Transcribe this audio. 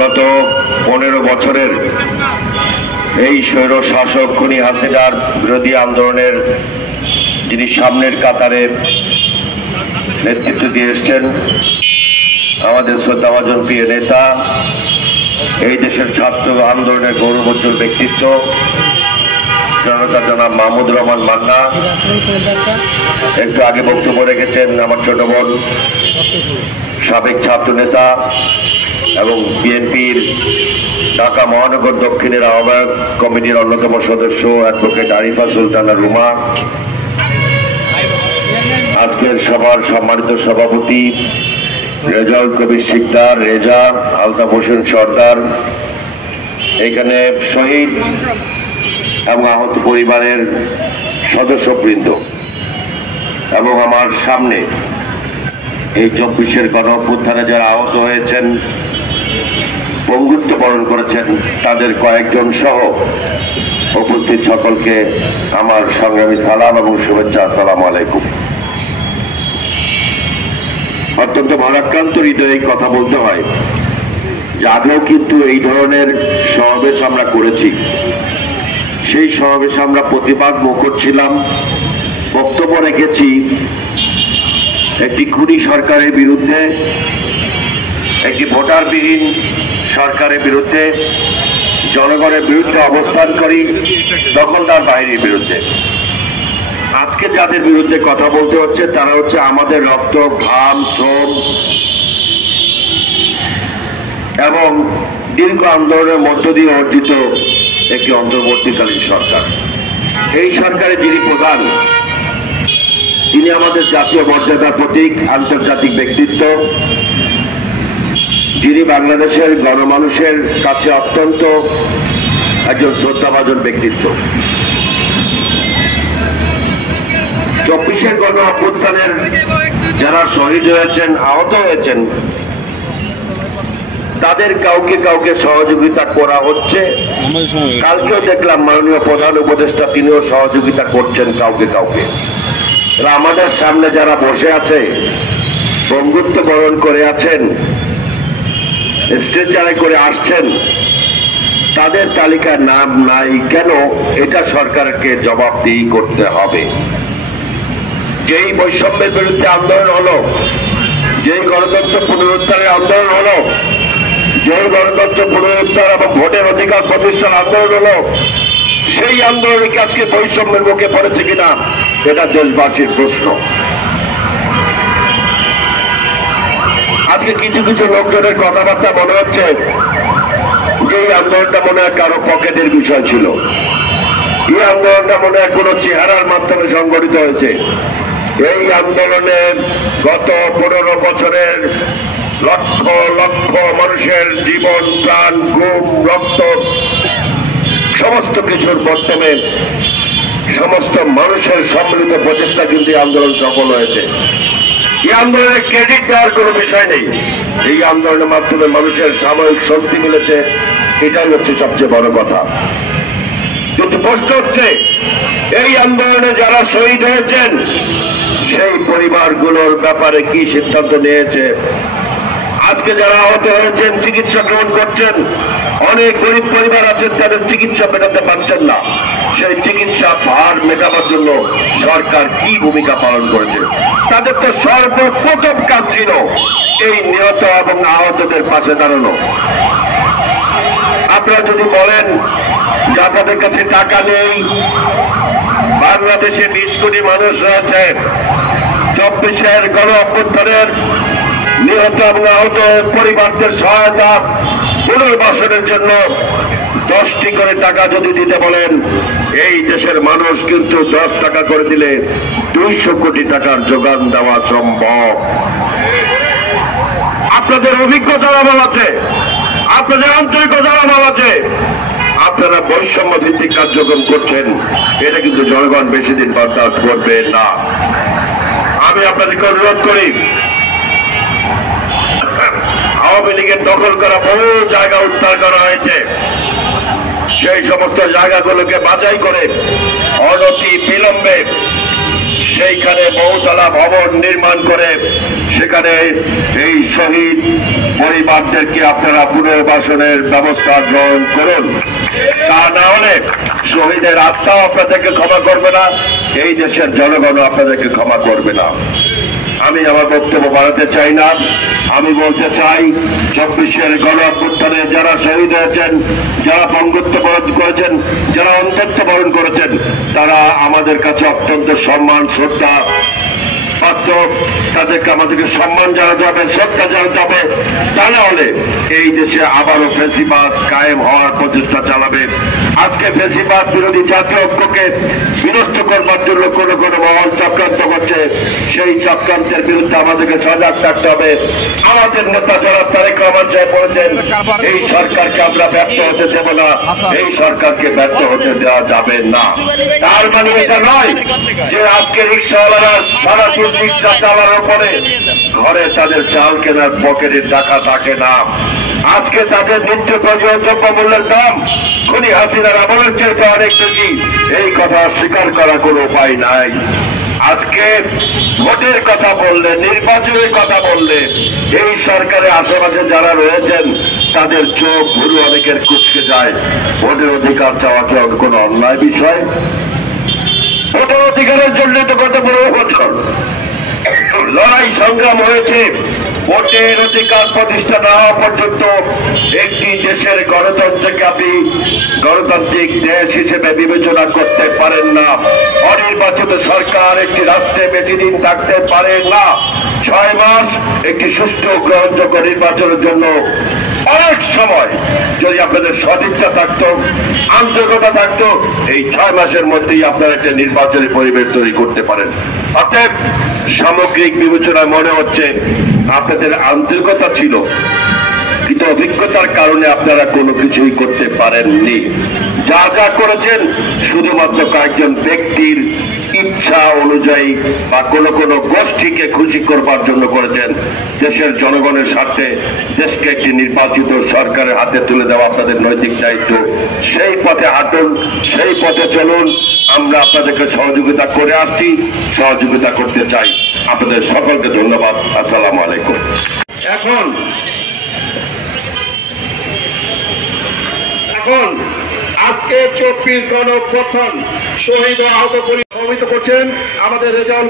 গত 15 বছরের এই স্বৈর শাসক খুনি হাসিনার বিরোধী আন্দোলনের যিনি সামনের কাতারে নেতৃত্ব দিয়ে এসছেন আমাদের শ্রদ্ধাভাজন প্রিয় নেতা, এই দেশের ছাত্র আন্দোলনের গৌরবোজ্জ্বল ব্যক্তিত্ব জনতা জনাব মাহমুদুর রহমান মান্না, একটু আগে বক্তব্য রেখেছেন আমার ছোট বোন সাবেক ছাত্র নেতা এবং বিএনপির ঢাকা মহানগর দক্ষিণের আহ্বায়ক কমিটির অন্যতম সদস্য অ্যাডভোকেট আরিফা সুলতানা রুমা, আজকের সভার সম্মানিত সভাপতি রেজাউল কবির শিকদার রেজা, আলতাফ হোসেন সর্দার, এখানে শহীদ এবং আহত পরিবারের সদস্যবৃন্দ এবং আমার সামনে এই 24-এর গণঅভ্যুত্থানে যারা আহত হয়েছেন, পঙ্গুত্ব বরণ করেছেন, তাদের কয়েকজন সহ উপস্থিত সকলকে আমার সংগ্রামী সালাম এবং শুভেচ্ছা। আসসালামু আলাইকুম। অত্যন্ত ভারাক্রান্ত হৃদয়ে কথা বলতে হয় যে আগেও কিন্তু এই ধরনের সমাবেশ আমরা করেছি। সেই সমাবেশে আমরা প্রতিবাদ মুখর ছিলাম, বক্তব্য রেখেছি একটি খুনি সরকারের বিরুদ্ধে, একটি ভোটারবিহীন সরকারের বিরুদ্ধে, জনগণের বিরুদ্ধে অবস্থান করি দখলদার বাহিনীর বিরুদ্ধে। আজকে যাদের বিরুদ্ধে কথা বলতে হচ্ছে তারা হচ্ছে আমাদের রক্ত, ঘাম, শ্রম এবং দীর্ঘ আন্দোলনের মধ্য দিয়ে অর্জিত একটি অন্তর্বর্তীকালীন সরকার। এই সরকারে যিনি প্রধান, তিনি আমাদের জাতীয় মর্যাদার প্রতীক, আন্তর্জাতিক ব্যক্তিত্ব, যিনি বাংলাদেশের গণমানুষের কাছে অত্যন্ত একজন শ্রদ্ধাভাজন ব্যক্তিত্ব। 24-এর গণঅভ্যুত্থানের যারা শহীদ হয়েছেন, আহত হয়েছেন, তাদের কাউকে কাউকে সহযোগিতা করা হচ্ছে। কালকেও দেখলাম মাননীয় প্রধান উপদেষ্টা তিনিও সহযোগিতা করছেন কাউকে কাউকে। আমাদের সামনে যারা বসে আছে, বঙ্গুত্ব বরণ করে আছেন, স্ট্রেচারে করে আসছেন, তাদের তালিকায় নাম নাই কেন? এটা সরকারকে জবাবদিহি করতে হবে। যেই বৈষম্যের বিরুদ্ধে আন্দোলন হলো, যেই গণতন্ত্র পুনরুদ্ধারের আন্দোলন হলো, যেই গণতন্ত্র পুনরুদ্ধার এবং ভোটের অধিকার প্রতিষ্ঠার আন্দোলন হলো, সেই আন্দোলনে কি আজকে বৈষম্যের মুখে পড়েছে কিনা এটা দেশবাসীর প্রশ্ন। আজকে কিছু কিছু লোকজনের কথাবার্তা মনে হচ্ছে যে এই আন্দোলনটা মনে হয় কারো পকেটের বিষয় ছিল, এই আন্দোলনটা মনে হয় কোনো চেহারার মাধ্যমে সংগঠিত হয়েছে। এই আন্দোলনে গত 15 বছরের লক্ষ লক্ষ মানুষের জীবন, প্রাণ, ঘুম, রক্ত, সমস্ত কিছুর মাধ্যমে সমস্ত মানুষের সম্মিলিত প্রচেষ্টা কিন্তু আন্দোলন সফল হয়েছে। এই আন্দোলনের ক্রেডিট দেওয়ার কোনো বিষয় নেই। এই আন্দোলনের মাধ্যমে মানুষের সাময়িক শক্তি মিলেছে, এটাই হচ্ছে সবচেয়ে বড় কথা। কিন্তু প্রশ্ন হচ্ছে এই আন্দোলনে যারা শহীদ হয়েছেন সেই পরিবারগুলোর ব্যাপারে কি সিদ্ধান্ত নিয়েছে? আজকে যারা আহত হয়েছেন, চিকিৎসা গ্রহণ করছেন, অনেক গরিব পরিবার আছেন, তাদের চিকিৎসা মেটাতে পারছেন না। সেই চিকিৎসা ভার মেটাবার জন্য সরকার কি ভূমিকা পালন করেছে? তাদের তো সর্বপ্রথম কাজ ছিল এই নিহত এবং আহতদের পাশে দাঁড়ানো। আপনারা যদি বলেন যে আপনাদের কাছে টাকা নেই, বাংলাদেশে 20 কোটি মানুষ রয়েছে, 24-এর গণঅভ্যুত্থানের নিহত এবং আহত পরিবারদের সহায়তা পুনর্বাসনের জন্য 10টি করে টাকা যদি দিতে বলেন, এই দেশের মানুষ কিন্তু 10 টাকা করে দিলে 200 কোটি টাকার যোগান দেওয়া সম্ভব। আপনাদের অভিজ্ঞতার অভাব আছে, আপনাদের আন্তরিকতার অভাব আছে, আপনারা বৈষম্য ভিত্তিক কার্যক্রম করছেন, এটা কিন্তু জনগণ বেশি দিন বরদাস্ত করবে না। আমি আপনাদেরকে অনুরোধ করি, আওয়ামী লীগের দখল করা বহু জায়গা উদ্ধার করা হয়েছে, সেই সমস্ত জায়গাগুলোকে বাছাই করে অনতি বিলম্বে সেইখানে বহুতলা ভবন নির্মাণ করে সেখানে এই শহীদ পরিবারদেরকে আপনারা পুনর্বাসনের ব্যবস্থা গ্রহণ করুন। তা না হলে শহীদের আত্মাও আপনাদেরকে ক্ষমা করবে না, এই দেশের জনগণও আপনাদেরকে ক্ষমা করবে না। আমি আমার বক্তব্য বাড়াতে চাই না। আমি বলতে চাই 24-এর গণ অভ্যুত্থানে যারা শহীদ হয়েছেন, যারা বঙ্গত্ব বরণ করেছেন, যারা অন্তত্ব বরণ করেছেন, তারা আমাদের কাছে অত্যন্ত সম্মান শ্রদ্ধা পাত্র। তাদেরকে আমাদেরকে সম্মান জানাতে হবে, শ্রদ্ধা জানাতে হবে। তা না হলে এই দেশে আবারও ফ্যাসিবাদ কায়েম হওয়ার প্রচেষ্টা চালাবে। আজকে ফ্যাসিবাদ বিরোধী জাতীয় ঐক্যকে বিনষ্ট করবার জন্য কোন কোন মহল চক্রান্ত করছে। সেই চক্রান্তের বিরুদ্ধে আমাদেরকে সজাগ থাকতে হবে। আমাদের নেতা জনাব তারেক রহমান সাহেব বলেছেন, এই সরকারকে আমরা ব্যর্থ হতে দেব না, এই সরকারকে ব্যর্থ হতে দেওয়া যাবে না। তার মানে এটা নয় যে আজকে রিক্সাওয়ালারা সারা রিক্সা চালানোর পরে ঘরে তাদের চাল কেনার পকেটের টাকা থাকে না। আজকে তাদের নিত্য প্রয়োজনীয় দ্রব্যমূল্যের দাম খুনি হাসিনার আমলের চেয়ে অনেক বেশি। এই কথা স্বীকার করার কোনো উপায় নাই। আজকে ভোটের কথা বললে, নির্বাচনের কথা বললে এই সরকারের আশেপাশে যারা রয়েছেন তাদের চোখ ভুরু অনেকের কুচকে যায়। ভোটের অধিকার চাওয়া কি কোনো অন্যায় বিষয়? ভোটের অধিকারের জন্য তো গত 15 বছর লড়াই সংগ্রাম হয়েছে। ভোটের অধিকার প্রতিষ্ঠা না হওয়া পর্যন্ত একটি দেশের গণতন্ত্রকে আপনি গণতান্ত্রিক দেশ হিসেবে বিবেচনা করতে পারেন না। অনির্বাচিত সরকার একটি রাষ্ট্রে বেশি দিন থাকতে পারে না। 6 মাস একটি সুষ্ঠু গ্রহণযোগ্য নির্বাচনের জন্য অনেক সময় যদি আপনাদের সদিচ্ছা থাকতো, আন্তরিকতা থাকতো, এই 6 মাসের মধ্যেই আপনারা একটা নির্বাচনী পরিবেশ তৈরি করতে পারেন। অতএব সামগ্রিক বিবেচনায় মনে হচ্ছে আপনাদের আন্তরিকতা ছিল, কিন্তু অভিজ্ঞতার কারণে আপনারা কোনো কিছুই করতে পারেননি। যা যা করেছেন শুধুমাত্র কয়েকজন ব্যক্তির ইচ্ছা অনুযায়ী বা কোনো কোনো গোষ্ঠীকে খুশি করবার জন্য করেছেন। দেশের জনগণের স্বার্থে দেশকে একটি নির্বাচিত সরকারের হাতে তুলে দেওয়া আপনাদের নৈতিক দায়িত্ব। সেই পথে হাঁটুন, সেই পথে চলুন। আমরা আপনাদেরকে সহযোগিতা করে আসছি, সহযোগিতা করতে চাই। আপনাদের সকলকে ধন্যবাদ। আসসালামু আলাইকুম। এখন আজকে 24 গণ অভ্যুত্থান শহীদ ও আহত সমাবেত করছেন আমাদের রেজাউল